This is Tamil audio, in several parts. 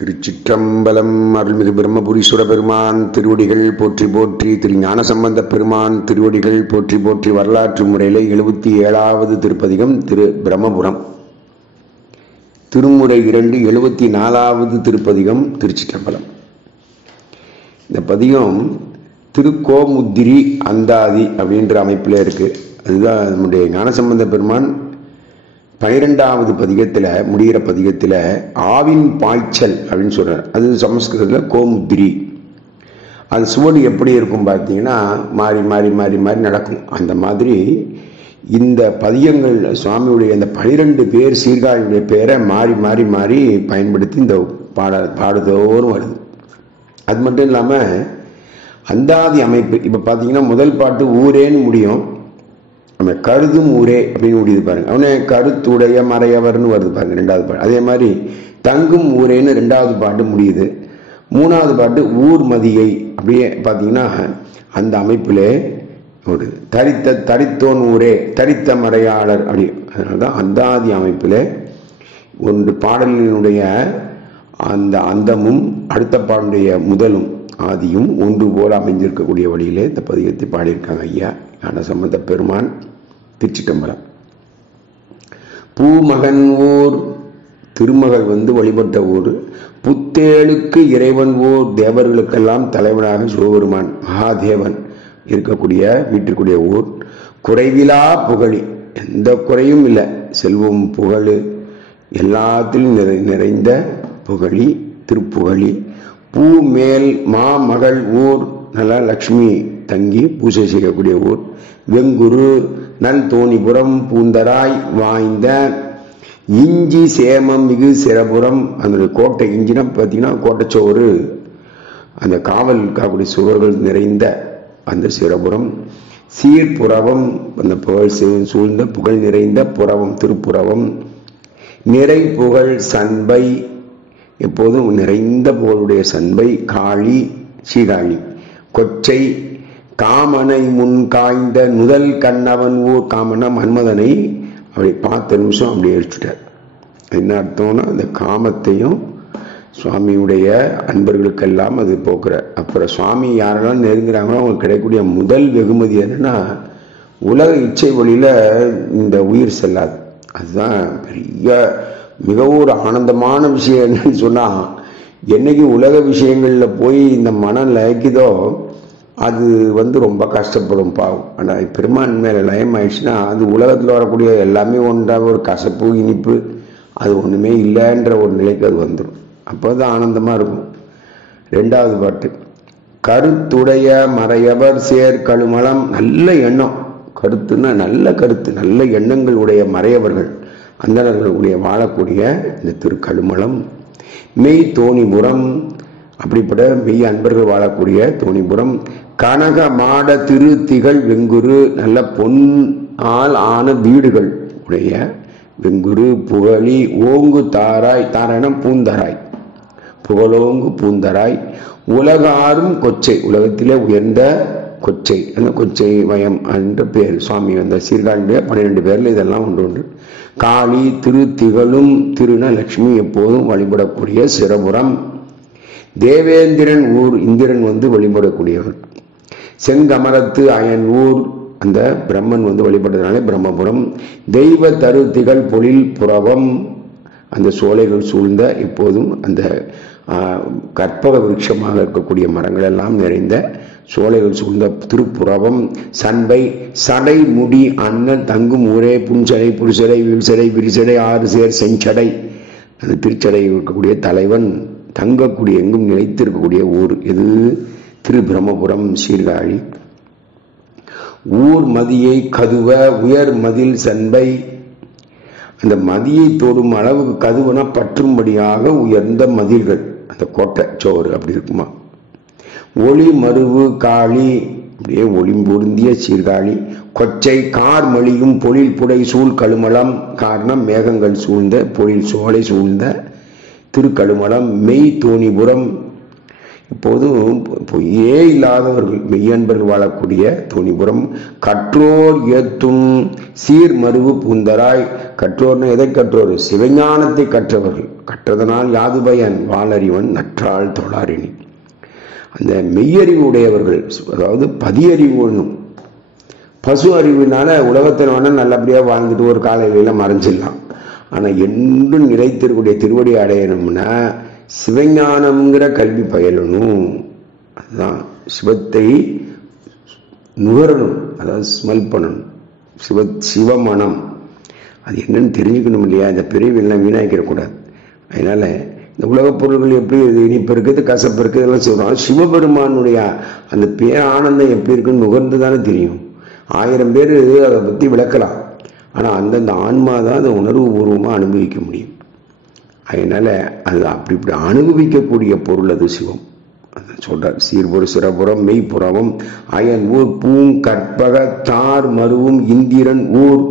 திருச்சிற்றம்பலம். அருள்மிகு பிரம்மபுரீஸ்வர பெருமான் திருவடிகள் போற்றி போற்றி. திரு ஞானசம்பந்த பெருமான் திருவடிகள் போற்றி போற்றி. வரலாற்று முறையில் 77வது திருப்பதிகம் திரு பிரம்மபுரம். திருமுறை 2 74வது திருப்பதிகம் திருச்சிற்றம்பலம். இந்த பதிகம் திருக்கோமுத்திரி அந்தாதி அப்படின்ற அமைப்பில் இருக்கு. அதுதான் நம்முடைய ஞானசம்பந்த பெருமான் 12வது பதிகத்தில் முடிகிற பதிகத்தில் ஆவின் பாய்ச்சல் அப்படின்னு சொல்றார். அது சமஸ்கிருதத்தில் கோமுத்திரி. அது சுவடு எப்படி இருக்கும் பார்த்தீங்கன்னா மாறி மாறி மாறி மாறி நடக்கும். அந்த மாதிரி இந்த பதிகங்கள் சுவாமியுடைய இந்த 12 பேர் சீர்காழியுடைய பேரை மாறி மாறி மாறி பயன்படுத்தி இந்த பாடுதோறும் வருது. அது மட்டும் இல்லாமல் அந்தாதி அமைப்பு. இப்போ பார்த்தீங்கன்னா முதல் பாட்டு ஊரேன்னு முடியும். நம்ம கருதும் ஊரே அப்படின்னு முடியுது பாருங்க. அவனே கருத்துடைய மறையவர்னு வருது பாருங்க 2வது பாட்டு. அதே மாதிரி தங்கும் ஊரேன்னு 2வது பாட்டு முடியுது. 3வது பாட்டு ஊர் மதியை. அப்படியே பார்த்தீங்கன்னா அந்த அமைப்பிலே ஒரு தரித்தோன் ஊரே தரித்த மறையாளர் அப்படி. அதனால்தான் அந்தாதி அமைப்பில் ஒன்று பாடலினுடைய அந்த அந்தமும் அடுத்த பாடலுடைய முதலும் ஆதியும் ஒன்று போல அமைஞ்சிருக்கக்கூடிய வழியிலே இந்த பதிகத்தை பாடியிருக்காங்க ஐயா ஞானசம்பந்த பெருமான். திருச்சிற்றம்பலம். பூமகன் ஊர் திருமகள் வழிபட்ட ஊர். புத்தேளுக்கு இறைவன் ஊர். தேவர்களுக்கெல்லாம் தலைவனாக சிவபெருமான் மகாதேவன் இருக்கக்கூடிய வீட்டிற்குரிய ஊர். குறைவிலா புகழி, எந்த குறையும் இல்லை. செல்வம் புகழ் எல்லாத்திலும் நிறைந்த புகழி திருப்புகழி. பூ மேல் மாமகள் ஊர். நல்லா லக்ஷ்மி தங்கி பூஜை செய்யக்கூடிய ஊர். வெங்குரு நல் தோணிபுரம் பூந்தராய் வாய்ந்த இஞ்சி சேமம் மிகு சிறபுரம். அந்த கோட்டை இஞ்சினா பார்த்தீங்கன்னா கோட்டைச்சோறு, அந்த காவல் காக்கூடிய சுவர்கள் நிறைந்த அந்த சிறபுரம். சீர்புறவம், அந்த புகழ் சூழ்ந்த புகழ் நிறைந்த புறவம் திருப்புறவம். நிறை புகழ் சண்பை, எப்போதும் நிறைந்த புகழுடைய சண்பை காளி சீகாழி. கொச்சை காமனை முன் காய்ந்த நுதல் கண்ணவன் ஊர். காமனா மன்மதனை அப்படி 10 நிமிஷம் அப்படி அடிச்சுட்டார். என்ன அர்த்தம்னா அந்த காமத்தையும் சுவாமியுடைய அன்பர்களுக்கெல்லாம் அது போக்குற. அப்புறம் சுவாமி யாரெல்லாம் நெருங்குறாங்களோ அவங்களுக்கு கிடைக்கக்கூடிய முதல் வெகுமதி என்னன்னா உலக இச்சை வழியில இந்த உயிர் செல்லாது. அதுதான் பெரிய மிகவும் ஒரு ஆனந்தமான விஷயம். என்னன்னு சொன்னா என்னைக்கு உலக விஷயங்கள்ல போய் இந்த மனம் லயக்குதோ அது ரொம்ப கஷ்டப்படும் பாவம். ஆனால் பெருமான் மேலே லயம் ஆயிடுச்சுன்னா அது உலகத்தில் வரக்கூடிய எல்லாமே ஒன்றாக ஒரு கசப்பு இனிப்பு அது ஒன்றுமே இல்லைன்ற ஒரு நிலைக்கு அது வந்துடும். அப்போ தான் ஆனந்தமாக இருக்கும். 2வது பாட்டு கருத்துடைய மறையவர் சேர் கழுமலம். நல்ல எண்ணம், கருத்துன்னா நல்ல கருத்து, நல்ல எண்ணங்கள் உடைய மறையவர்கள் அந்தணர்களுடைய வாழக்கூடிய இந்த திருக்கழுமலம். மெய் தோணிபுரம், அப்படிப்பட்ட மெய் அன்பர்கள் வாழக்கூடிய தோணிபுரம். கனக மாட திரு திகழ் வெங்குரு, நல்ல பொன் ஆல் ஆன வீடுகள் உடைய வெங்குரு. புகழி ஓங்கு தாராய், தாராயணம் பூந்தராய், புகழோங்கு பூந்தராய். உலகாரும் கொச்சை, உலகத்திலே உயர்ந்த கொச்சை, அந்த கொச்சை வயம் என்ற பேர் சுவாமி அந்த சீர்காழிய 12 பேர்ல இதெல்லாம் ஒன்று. காளி திரு திகழும், திருன லட்சுமி எப்போதும் வழிபடக்கூடிய சிறபுரம். தேவேந்திரன் ஊர், இந்திரன் வழிபடக்கூடியவர். செங்கமரத்து அயன் ஊர், அந்த பிரம்மன் வழிபட்டதுனாலே பிரம்மபுரம். தெய்வ தருத்திகள் பொழில் புறவம், அந்த சோலைகள் சூழ்ந்த எப்போதும் அந்த கற்பக விருட்சமாக இருக்கக்கூடிய மரங்கள் எல்லாம் நிறைந்த சோலைகள் சூழ்ந்த திருப்புறவம். சண்பை சடை முடி அண்ணன் தங்கும் ஊரே. புன்சடை புரிசடை வீழ்சடை விரிசடை 6 சேர் செஞ்சடை, அந்த திருச்சடை இருக்கக்கூடிய தலைவன் தங்கக்கூடிய எங்கும் நிலைத்திருக்கக்கூடிய ஊர் எது? திரு பிரம்மபுரம் சீர்காழி. ஊர் மதியை கதுவ உயர் மதில் சண்பை, அந்த மதியை தோடும் அளவுக்கு கதுவனா பற்றும்படியாக உயர்ந்த மதில்கள், அந்த கோட்டை சோறு அப்படி இருக்குமா. ஒளி மருவு காளி, அப்படியே ஒளிம்பொருந்திய சீர்காழி. கொச்சை கார் மொழியும் பொழில் புடை சூழ் கழுமலம். காரணம் மேகங்கள் சூழ்ந்த பொழில் சோலை சூழ்ந்த திருக்கழுமலம். மெய் தோணிபுரம், இப்போதும் பொய்யே இல்லாதவர்கள் மெய்யன்பர்கள் வாழக்கூடிய தோணிபுரம் கற்றோர் ஏத்தும் சீர் மருவு பூந்தராய். கற்றோர்னு எதை கற்றோர்? சிவஞானத்தை கற்றவர்கள். கற்றதனால் யாது பயன்? வாளறிவன் நற்றாள் தொழாரினி. அந்த மெய்யறிவு உடையவர்கள், அதாவது பதியறிவு ஒண்ணும். பசு அறிவினால உலகத்தில் வேணா நல்லபடியா வாழ்ந்துட்டு ஒரு காலையில மறைஞ்சிடலாம். ஆனா என்றும் நிலைத்திருக்கூடிய திருவடி அடையணும்னா சிவஞானம்ங்கிற கல்வி பயிலணும். அதுதான் சிவத்தை நுகரணும், அதாவது ஸ்மெல் பண்ணணும். சிவமனம் அது என்னன்னு தெரிஞ்சுக்கணும் இல்லையா? இந்த பிரிவெல்லாம் வீணாக்கிடக்கூடாது. அதனால இந்த உலகப் பொருள்கள் எப்படி இனிப்பு இருக்குது, கசப்பு இருக்குது, இதெல்லாம் சொல்றோம். சிவபெருமானுடைய அந்த பேரானந்தம் எப்படி இருக்குன்னு நுகர்ந்து தானே தெரியும். 1000 பேர் அதை பற்றி விளக்கலாம். ஆனால் அந்தந்த ஆன்மா தான் அதை உணர்வு பூர்வமாக அனுபவிக்க முடியும். அதனால அது அப்படி இப்படி அனுபவிக்கக்கூடிய பொருள் அது சிவம். சொல்றார். சீர்பொரு சிறபுறம் மெய்ப்புறவும் அயன் ஊர் பூங்கற்பக தார் மருவும் இந்திரன் ஊர்.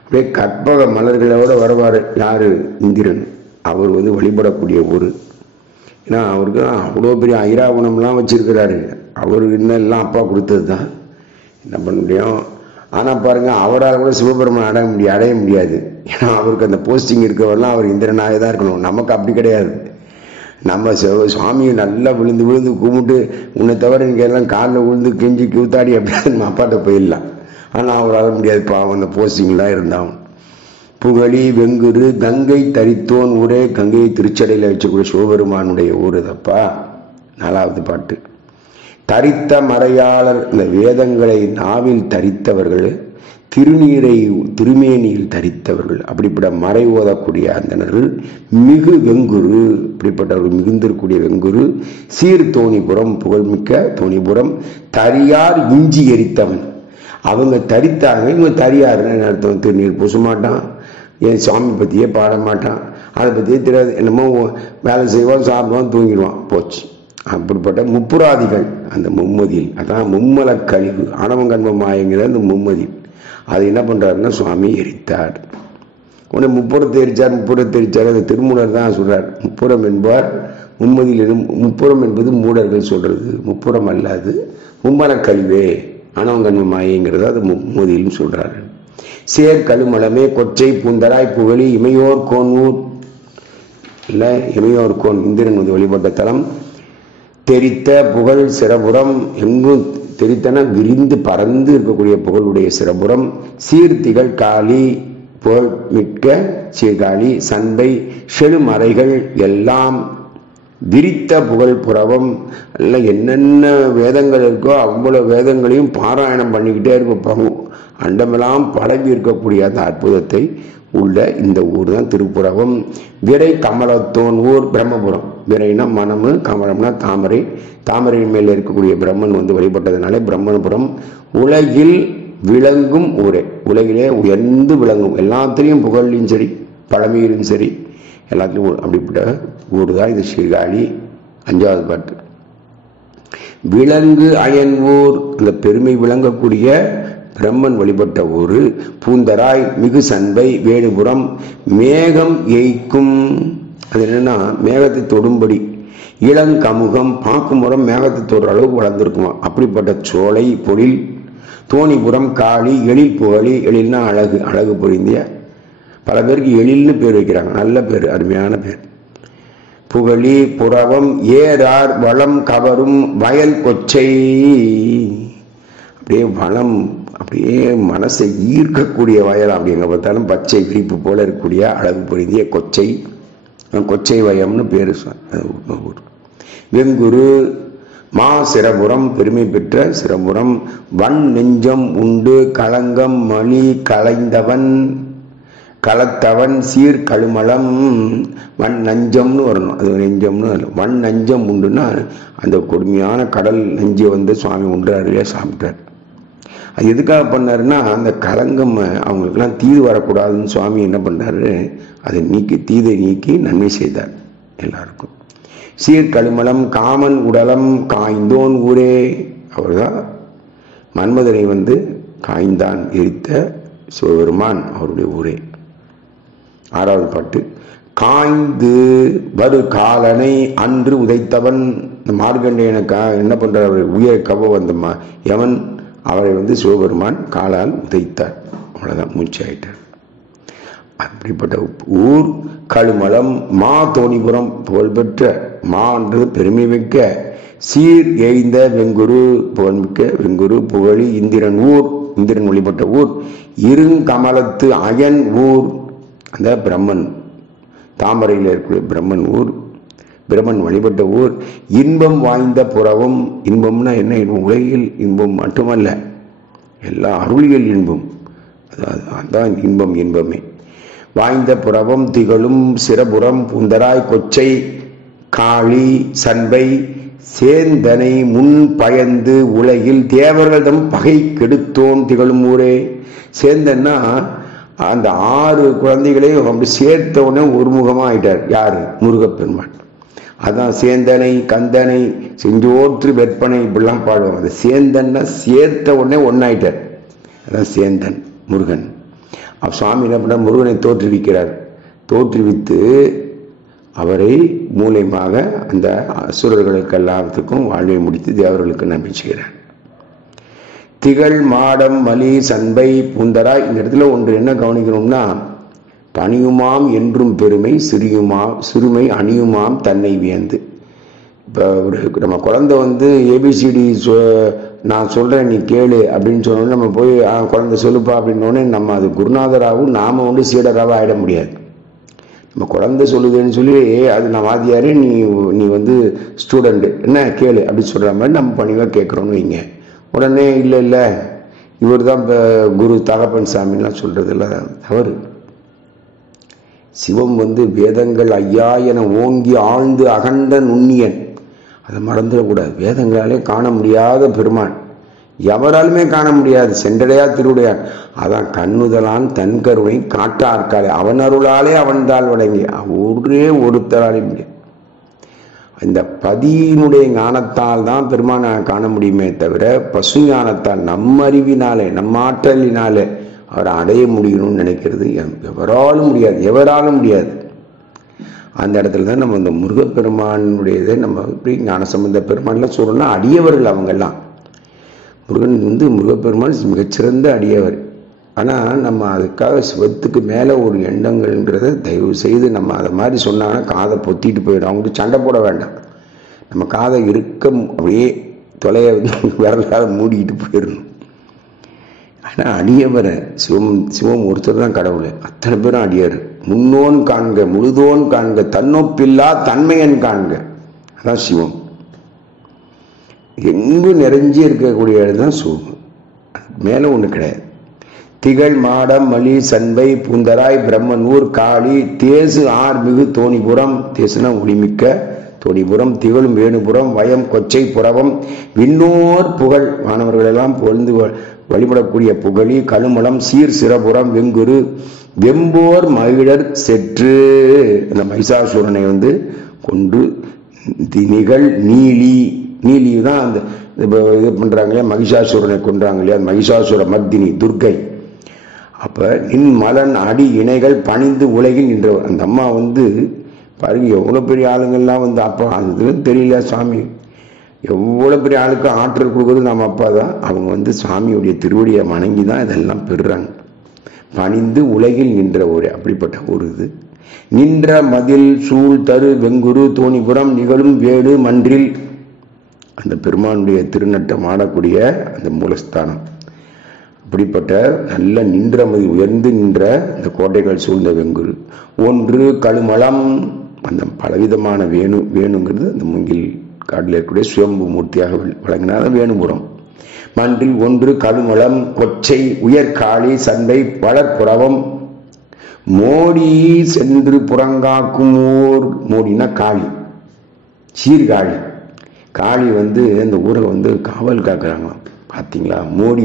அப்படியே கற்பக மலர்களோட வருவார். யாரு? இந்திரன். அவர் வழிபடக்கூடிய ஊர். ஏன்னா அவருக்கு அவ்வளோ பெரிய ஐராவணம்லாம் வச்சிருக்கிறாரு. அவருக்கு இன்னெல்லாம் அப்பா கொடுத்தது தான். என்ன பண்ண முடியும்? ஆனால் பாருங்க, அவரால் கூட சிவபெருமான் அடைய முடியாது. ஏன்னா அவருக்கு அந்த போஸ்டிங் இருக்கவரெல்லாம் அவர் இந்திரனாக தான் இருக்கணும். நமக்கு அப்படி கிடையாது. நம்ம சுவாமியை நல்லா விழுந்து விழுந்து கும்பிட்டு உன்னை தவிர இங்கே எல்லாம் காலில் விழுந்து கெஞ்சி கூத்தாடி அப்படின்னு நம்ம அப்பாட்ட போயிடலாம். ஆனால் அவரால் முடியாது. பாவம் அந்த போஸ்டிங்லாம் இருந்தாலும். புகழி வெங்குரு கங்கை தரித்தோன் ஊரே. கங்கையை திருச்சடையில் வச்சக்கூடிய சிவபெருமானுடைய ஊர் தப்பா. 4வது பாட்டு. தரித்த மறையாளர். இந்த வேதங்களை நாவில் தரித்தவர்கள், திருநீரை திருமேனியில் தரித்தவர்கள், அப்படிப்பட்ட மறை ஓதக்கூடிய அந்தனர்கள். மிகு வெங்குரு, இப்படிப்பட்டவர்கள் மிகுந்திருக்கூடிய வெங்குரு. சீர் தோணிபுரம், புகழ்மிக்க தோணிபுரம். தரியார் இஞ்சி எரித்தவன். அவங்க தரித்தாங்க, இவங்க தரியாருன்னு அர்த்தம். திருநீர் பூச மாட்டான், என் சுவாமி பற்றியே பாட மாட்டான், அதை பற்றியே தெரியாது. என்னமோ வேலை செய்வான், சாப்பிடுவான், தூங்கிடுவான், போச்சு. அப்படிப்பட்ட முப்புராதிகள் அந்த மும்மதியில். அதான் மும்மல கழிவு, ஆணவங்கன்மமாயங்கிற அந்த மும்மதியில். அது என்ன பண்றாருன்னா சுவாமி எரித்தார். உடனே முப்புறத்தை எரிச்சார். அந்த திருமூலர் தான் சொல்றார். முப்புறம் என்பார் மும்மதியில். முப்புறம் என்பது மூடர்கள் சொல்றது, முப்புறம் அல்லாது மும்மல கழிவே ஆணவங்கன்மமாயங்கிறது அது மும்மதியிலும் சொல்றாரு. சேர் கழுமலமே கொச்சை பூந்தராய் புகழி இமையோர் கோன் ஊர். இல்ல இமையோர் கோன் இந்திரன் வழிபட்ட தலம். தெரித்த புகழ் சிறபுரம். எங்கும் தெரித்தன விரிந்து பறந்து இருக்கக்கூடிய புகழுடைய சிறபுரம். சீர்த்திகள் காளி, புகழ் மிக்க சீர்காழி, சந்தை செழுமறைகள் எல்லாம் விரித்த புகழ் புறவம். எல்லாம் என்னென்ன வேதங்கள் இருக்கோ அவ்வளவு வேதங்களையும் பாராயணம் பண்ணிக்கிட்டே இருப்பாங்க. அண்டமெல்லாம் பரவி இருக்கக்கூடிய அந்த அற்புதத்தை உள்ள இந்த ஊர் தான் திருப்புறவம். விரை கமலத்தோன் ஊர் பிரம்மபுரம். விரைனா மனமு, கமலம்னா தாமரை. தாமரையின் மேல இருக்கக்கூடிய பிரம்மன் வழிபட்டதுனாலே பிரம்மபுரம். உலகில் விளங்கும் ஊரே. உலகிலே உயர்ந்து விளங்கும், எல்லாத்திலையும் புகழ்லையும் சரி பழமையிலும் சரி எல்லாத்திலும் அப்படிப்பட்ட ஊர் தான் இது சீர்காழி. 5வது பாட்டு. விலங்கு அயன் ஊர். அந்த பெருமை விளங்கக்கூடிய பிரம்மன் வழிபட்ட ஊரு. பூந்தராய் மிகு சண்பை வேணுபுரம். மேகம் எய்க்கும். அது என்னன்னா மேகத்தை தொடும்படி. இளங்கமுகம் பாக்குமுறம் மேகத்தை தொடுற அளவுக்கு வளர்ந்துருக்குமா. அப்படிப்பட்ட சோலை பொழில். தோணிபுரம் காளி எழில் புகழி. எழில்னா அழகு, அழகு பொழிந்திய. பல பேருக்கு எழில்னு பேர் வைக்கிறாங்க, நல்ல பேர், அருமையான பேர். புகழி புறவம் ஏறார் வளம் கவரும் வயல் கொச்சை. அப்படியே வளம், அப்படியே மனசை ஈர்க்கக்கூடிய வயல். அப்படி எங்க பார்த்தாலும் பச்சை விரிப்பு போல இருக்கக்கூடிய அழகு பொருந்திய கொச்சை. கொச்சை வயம்னு பேரு. வெங்குரு மா சிறபுரம். பெருமை பெற்ற சிறபுரம். வன் நெஞ்சம் உண்டு களங்கம் மலி களைந்தவன் களத்தவன் சீர் கழுமலம். வன் நஞ்சம்னு வரணும், அது நெஞ்சம்னு. வன் நஞ்சம் உண்டுன்னா அந்த கொடுமையான கடல் நஞ்சை சுவாமி உண்டாருலையா சாப்பிட்டார். அது எதுக்காக பண்ணாருன்னா அந்த களங்கம் அவங்களுக்கெல்லாம் தீது வரக்கூடாதுன்னு சுவாமி என்ன பண்ணாரு, அதை நீக்கி தீதை நீக்கி நன்மை செய்தார் எல்லாருக்கும். சீர்கழுமலம் காமன் உடலம் காய்ந்தோன் ஊரே. அவர்தான் மன்மதனை காய்ந்தான் எரித்த சிவபெருமான் அவருடைய ஊரே. 6வது பாட்டு. காய்ந்து வரு காலனை அன்று உதைத்தவன். இந்த மார்க்கண்டேயனுக்கா என்ன பண்றார்? உயிர் கவ வந்த யமன் அவரை சிவபெருமான் காலால் உதைத்தார். அவ்வளவுதான், மூச்சாயிட்டார். அப்படிப்பட்ட ஊர் கழுமலம். மா தோணிபுரம், புகழ்பெற்ற மா என்று பெருமை மிக்க சீர் எய்ந்த வெங்குரு, புகழ்மிக்க வெங்குரு புகழி இந்திரன் ஊர், இந்திரன் வழிபட்ட ஊர். இருங்கமலத்து அயன் ஊர், அந்த பிரம்மன் தாமரையில் இருக்கிற பிரம்மன் ஊர், பிரம்மன் வழிபட்ட ஊர். இன்பம் வாய்ந்த புறவும். இன்பம்னா என்ன? உலகில் இன்பம் மட்டுமல்ல, எல்லா அருளியல் இன்பம், அதான் இன்பம். இன்பமே வாய்ந்த புறவும் திகழும் சிரபுரம் பூந்தராய் கொச்சை காளி சண்பை சேந்தனை முன் பயந்து உலகில் தேவர்களிடம் பகை கெடுத்தோன் திகழும் ஊரே. சேந்தன்னா அந்த 6 குழந்தைகளையும் அப்படி சேர்த்த உடனே ஒருமுகமா ஆயிட்டார். யாரு? முருகப்பெருமான். அதான் சேந்தனை கந்தனை செஞ்சோற்று வெப்பனை இப்படிலாம் பாடுவாங்க. அந்த சேந்தன்னா சேர்த்த உடனே ஒன்னாயிட்டார். அதான் சேந்தன் முருகன். சுவாமி என்ன பண்ண? முருகனை தோற்றுவிக்கிறார். தோற்றுவித்து அவரை மூலயமாக அந்த அசுரர்களுக்கு எல்லாத்துக்கும் வாழ்வை முடித்து தேவர்களுக்கு நம்பி செய்கிறார். திகழ் மாடம் மலி சண்பை பூந்தராய். இந்த இடத்துல ஒன்று என்ன கவனிக்கணும்னா, பணியுமாம் என்றும் பெருமை சிறுமை அணியுமாம் தன்னை வியந்து. இப்போ நம்ம குழந்தை ஏபிசிடி நான் சொல்றேன் நீ கேளு அப்படின்னு சொன்னோன்னு நம்ம போய் குழந்தை சொல்லுப்பா அப்படின்னோடனே நம்ம அது குருநாதராகவும் நாம சீடராகவும் ஆயிட முடியாது. நம்ம குழந்தை சொல்லுதுன்னு சொல்லி அது நான் வாத்தியாரு, நீ ஸ்டூடெண்ட் என்ன கேளு அப்படின்னு சொல்ற மாதிரி நம்ம பணிவா கேட்குறோன்னு வைங்க. உடனே இல்லை இவர் தான் இப்போ குரு தகப்பன் சாமின்லாம் சொல்றதெல்லாம் தவறு. சிவம் வேதங்கள் ஐயா என ஓங்கி ஆழ்ந்து அகண்ட நுண்ணியன், அதை மறந்துடக்கூடாது. வேதங்களாலே காண முடியாத பெருமான், எவராலுமே காண முடியாது, சென்றடையா திருவுடையான். அதான் கண்ணுதலான் தன் கருணை காட்டார்காலே அவன் அருளாலே அவன் தாள் வழங்கி ஒரே ஒருத்தராலே முடியும். இந்த பதியினுடைய ஞானத்தால் தான் பெருமானை காண முடியுமே தவிர பசு ஞானத்தால் நம்ம அறிவினாலே நம்ம ஆற்றலினாலே அவரை அடைய முடியணும்னு நினைக்கிறது எவராலும் முடியாது. அந்த இடத்துல தான் நம்ம இந்த முருகப்பெருமானுடையதை நம்ம எப்படி ஞானசம்பந்த பெருமான்லாம் சொல்லணும்னா அடியவர்கள் அவங்கெல்லாம். முருகன் முருகப்பெருமான் மிகச்சிறந்த அடியவர். ஆனால் நம்ம அதுக்காக சிவத்துக்கு மேலே ஒரு எண்ணங்கள்ன்றதை தயவு செய்து நம்ம அதை மாதிரி சொன்னாங்கன்னா காதை பொத்திட்டு போயிடும். அவங்களுக்கு சண்டை போட வேண்டாம். நம்ம காதை அப்படியே தொலைய விரலாக மூடிக்கிட்டு போயிடணும். ஆனால் அடியவரை சிவம் ஒருத்தர் தான் கடவுள், அத்தனை பேரும் அடியார். முன்னோன் காண்க முழுதோன் காண்க தன்னொப்பில்லா தன்மையன் காண்க, அதான் சிவம். எங்கு நிறைஞ்சி இருக்கக்கூடிய தான் சிவம், மேல ஒண்ணு கிடையாது. திகழ் மாடம் மலி சண்பை பூந்தராய் பிரம்மன் ஊர் காளி தேசு ஆர்மிகு தோணிபுரம். தேசுனா ஒளிமிக்க தோணிபுரம். திகழும் வேணுபுரம் வயம் கொச்சை புறவம் விண்ணோர் புகழ். மாணவர்கள் எல்லாம் பொழுது வழிபடக்கூடிய புகழி கழுமலம் சீர் சிரபுரம் வெங்குரு வெம்போர் மகிழர் செற்று. அந்த மகிஷாசுரனை கொண்டு நிகழ் நீலி தான் அந்த இது பண்றாங்க இல்லையா, மகிஷாசுரனை கொன்றாங்க இல்லையா, மகிஷாசுர மர்தினி துர்கை. அப்ப நின் மலன் அடி இணைகள் பணிந்து உலகில் நின்றவர். அந்த அம்மா பாருங்க எவ்வளவு பெரிய ஆளுங்கள்லாம் அப்பா அது தெரியல சாமி, எவ்வளவு பெரிய ஆளுக்கு ஆற்றல் கொடுக்குறது நம்ம அப்பா தான். அவங்க சாமியுடைய திருவடியை வணங்கி தான் இதெல்லாம் பெறுறாங்க. பணிந்து உலகில் நின்ற ஒரு அப்படிப்பட்ட ஒரு இது. நின்ற மதில் சூழ் தரு வெங்குரு தோணிபுரம் நிகழும் வேடு மன்றில். அந்த பெருமானுடைய திருநட்டம் ஆடக்கூடிய அந்த மூலஸ்தானம். அப்படிப்பட்ட நல்ல நின்ற மதில் உயர்ந்து நின்ற இந்த கோட்டைகள் சூழ்ந்த வெங்குரு. ஒன்று கழுமலம், அந்த பலவிதமான வேணுங்கிறது அந்த மூங்கில் காட்டில் இருக்கக்கூடிய சுயம்பு மூர்த்தியாக வழங்கினால வேணுபுரம். மன்றில் ஒன்று கழுமலம் கொச்சை உயர்காளி சண்டை வளர்ப்புறவம் மோடி சென்று புறங்காக்கும் ஊர். மோடினா காளி, சீர்காழி. காளி அந்த ஊரை காவல் காக்குறாங்களாம். பார்த்தீங்களா, மோடி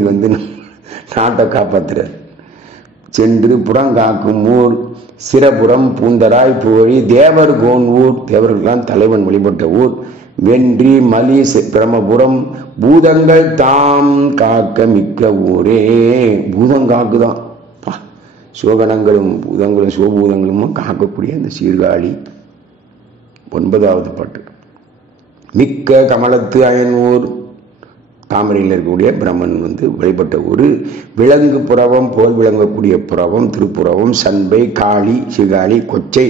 நாட்டை காப்பாத்துற. சென்று புறங்காக்கும் ஊர் சிரபுரம் பூந்தராய் புகழி தேவர் கோன் ஊர். தேவர்கள்லாம் தலைவன் வழிபட்ட ஊர். வென்றி மலி பிரமபுரம் பூதங்கள் தாம் காக்க மிக்க ஊரே. பூதம் காக்குதான். சிவகணங்களும் பூதங்களும் சிவபூதங்களும் காக்கக்கூடிய அந்த சீர்காழி. 9வது பாட்டு. மிக்க கமலத்து அயன்ஊர், தாமரையில் இருக்கக்கூடிய பிரம்மன் வழிபட்ட ஊர். விலங்கு புறவம் போல் விளங்கக்கூடிய புறவம் திருப்புறவம். சண்பை காளி சிகாளி கொச்சை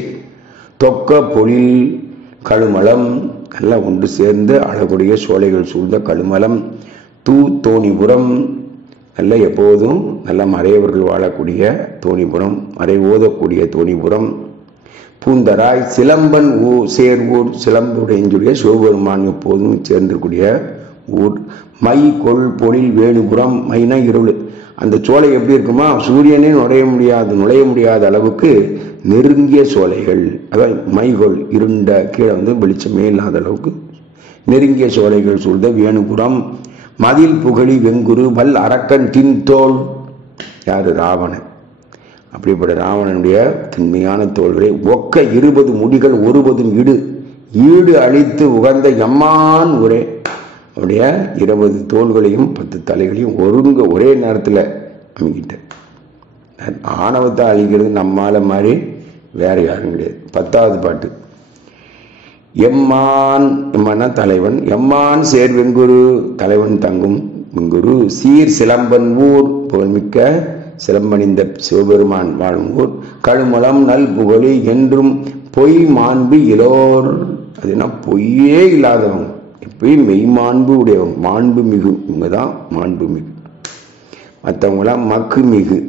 தொக்க பொழில் கழுமலம், எல்லாம் ஒன்று சேர்ந்து அழகுடைய சோலைகள் சூழ்ந்த கழுமலம். தோணிபுரம், நல்ல எப்போதும் நல்ல மறையவர்கள் வாழக்கூடிய தோணிபுரம், மறை ஓதக்கூடிய தோணிபுரம். பூந்தராய் சிலம்பன் சேர்வூர், சிலம்புடைய சிவபெருமான் எப்போதும் சேர்ந்திருக்கூடிய ஊர். மை கொள் பொழில் வேணுபுரம், மைனா இருள். அந்த சோலை எப்படி இருக்குமா, சூரியனே நுழைய முடியாத அளவுக்கு நெருங்கிய சோலைகள். அதாவது மைகொள் இருண்ட, கீழே வெளிச்சமே இல்லாத அளவுக்கு நெருங்கிய சோலைகள் சூழ்ந்த வேணுபுரம். மதில் புகழி வெங்குரு வல் அரக்கன் தின்தோல், யாரு, ராவணன். அப்படிப்பட்ட ராவணனுடைய திண்மையான தோள்களை ஒக்க 20 முடிகள் 10 ஈடு அழித்து உகந்த எம்மான் ஒரே. அவருடைய 20 தோள்களையும் 10 தலைகளையும் ஒரே நேரத்தில் அமைக்கிட்ட. ஆணவத்தை அழிக்கிறது நம்மால மாதிரி வேற யாரும் கிடையாது. 10வது பாட்டு. எம்மான், எம்மானா தலைவன். எம்மான் சேர் வெங்குரு, தலைவன் தங்கும் வெங்குரு. சீர் சிலம்பன் ஊர், புகழ்மிக்க சிலம்பணிந்த சிவபெருமான் வாழும் ஊர். கழுமலம் நல் புகழி என்றும் பொய் மாண்பு இலோர், அதுனா பொய்யே இல்லாதவங்க, எப்பயும் மெய்மாண்பு உடையவங்க, மாண்பு மிகு. இவங்கதான் மாண்பு மிகு. மற்றவங்களாம் மக்கு மிகு.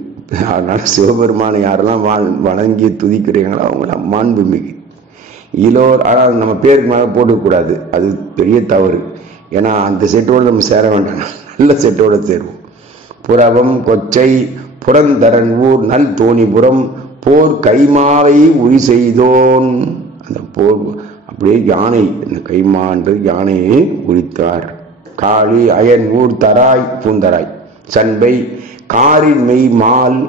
அதனால சிவபெருமானை யாரெல்லாம் வணங்கி துதிக்கிறீங்களோ அவங்களாம் மாண்பு மிகு. இலோர், ஆனால் நம்ம பேருக்கு மேலே போட்டுக்கூடாது, அது பெரிய தவறு. ஏன்னா அந்த செட்டோடு நம்ம சேர வேண்டாம், நல்ல செட்டோட சேருவோம். புறவம் கொச்சை புறந்தரன் ஊர் நல் தோணிபுரம். போர் கைமாவை உரி செய்தோன், அந்த போர் அப்படியே யானை, இந்த கைமான்று யானையை உரித்தார். காளி அயன் ஊர் தராய் பூந்தராய். சண்பை காரின் மெய்மால்,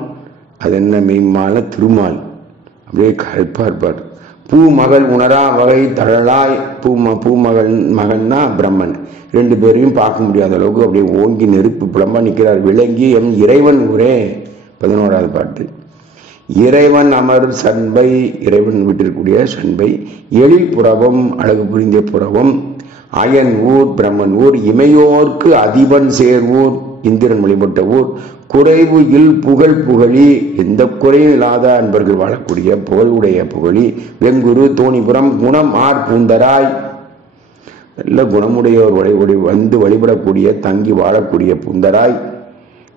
அது என்ன மெய்மால, திருமால், அப்படியே கற்பார்பார். பூமகள் உணரா வகை தழலாய். பூமகள் மகன்னா பிரம்மன், 2 பேரையும் பார்க்க முடியாத அளவுக்கு அப்படியே ஓங்கி நெருப்பு புலம்பா நிற்கிறார். விளங்கி எம் இறைவன் ஊரே. 11வது பாட்டு. இறைவன் அமர் சண்பை, இறைவன் விட்டிருக்கூடிய சண்பை. எழில் புறவம், அழகு புரிந்த புறவம். அயன் ஊர், பிரம்மன் ஊர். இமையோர்க்கு அதிபன் சேர்வூர், இந்திரன் வழிபட்ட ஊர். குறைவு இல் புகழ் புகழி, எந்த குறையும் இல்லாத அன்பர்கள் வாழக்கூடிய புகழுடைய புகழி. வெங்குரு தோணிபுரம். குணம் ஆர் பூந்தராய், நல்ல குணமுடையோர் வழிபடக்கூடிய தங்கி வாழக்கூடிய பூந்தராய்.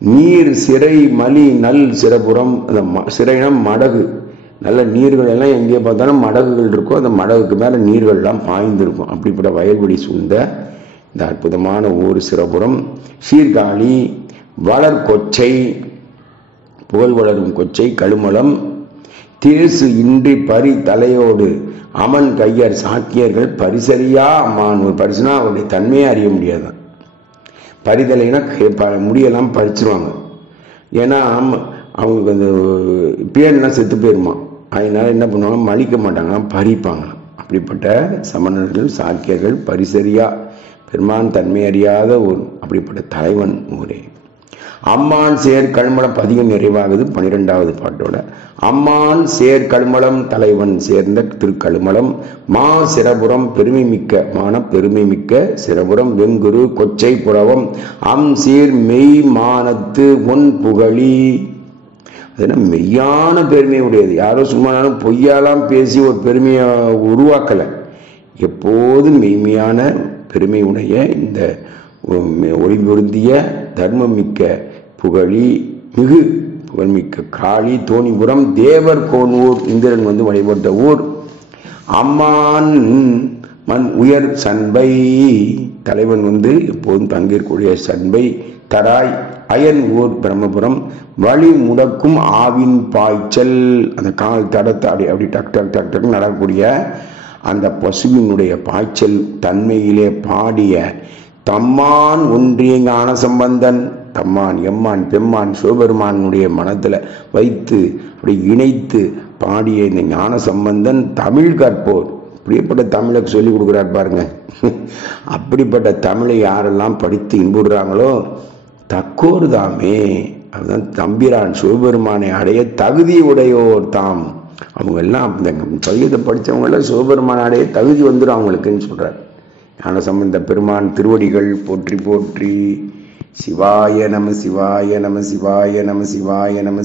நீர் சிறை மலி நல் சிறபுரம், அந்த சிறைனம் மடகு, நல்ல நீர்கள் எல்லாம் எங்கே பார்த்தாலும் மடகுகள் இருக்கும், அந்த மடகுக்கு மேல நீர்கள் எல்லாம் பாய்ந்திருக்கும். அப்படிப்பட்ட வயல்வெளி சூழ்ந்த இந்த அற்புதமான ஊர் சிறபுரம். சீர்காழி வளர் கொச்சை, புகழ் வளரும் கொச்சை கழுமலம். தேசு இன்றி பரி தலையோடு அமன் கையர் சாக்கியர்கள் பரிசரியா அம்மான். ஒரு பரிசுனா அவருடைய தன்மையை அறிய முடியாதான். பரிதலைனா முடியெல்லாம் பறிச்சிருவாங்க. ஏன்னா அவங்களுக்கு அந்த பேர்லாம் செத்து போயிருமா, அதனால என்ன பண்ணுவாங்க, மலிக்க மாட்டாங்க, பறிப்பாங்க. அப்படிப்பட்ட சமணர்கள் சாக்கியர்கள் பரிசரியா, பெருமான் தன்மை அறியாத ஒரு அப்படிப்பட்ட தலைவன் ஊரே. அம்மான் சேர் கழுமலம் பதிகம் நிறைவாகுது 12வது பாட்டோட. அம்மான் சேர் கழுமலம், தலைவன் சேர்ந்த திருக்கழுமலம். மா சிறபுரம், பெருமை மிக்க மான, பெருமை மிக்க சிறபுரம். வெங்குரு கொச்சை புறவம். சீர் மெய் மானத்து ஒன் புகழி, அதுனா மெய்யான பெருமை உடையது. யாரோ சும்மானாலும் பொய்யாலாம் பேசி ஒரு பெருமையை உருவாக்கலை. எப்போதும் மெய்மையான பெருமை உடைய இந்த ஒளி பொருந்திய தர்மம் மிக்க புகழி மிகு புகழ்மிக்க காளி தோணிபுரம். தேவர் கோனூர், இந்திரன் வழிபட்ட ஊர். அம்மான் மண் உயர் சண்பை, தலைவன் எப்போதும் தங்கிருக்கூடிய சண்பை. தராய் அயன் ஊர் பிரம்மபுரம். வழி முடக்கும் ஆவின் பாய்ச்சல், அந்த கால் தடத்தை அப்படி டக் டக் டக் டக் நடக்கக்கூடிய அந்த பசுவினுடைய பாய்ச்சல் தன்மையிலே பாடிய தம்மான் ஒன்றிய ஞான சம்பந்தன். தம்மான் எம்மான் பெம்மான் சிவபெருமானுடைய மனத்துல வைத்து அப்படி இணைத்து பாடிய இந்த ஞான சம்பந்தன் தமிழ் கற்போர். அப்படிப்பட்ட தமிழை சொல்லி கொடுக்குறார் பாருங்க. அப்படிப்பட்ட தமிழை யாரெல்லாம் படித்து இன்புடுறாங்களோ தக்கோர் தாமே, அதுதான் தம்பிரான் சிவபெருமானை அடைய தகுதி உடையோர் தாம். அவங்க எல்லாம் இந்த பதிகத்தை படித்தவங்க எல்லாம் சிவபெருமானை அடைய தகுதி வந்துடும் அவங்களுக்குன்னு சொல்றார். ஞானசம்பந்த பெருமான் திருவடிகள் போற்றி போற்றி. சிவாய நம சிவாய நம சிவாய நம சிவாய நம.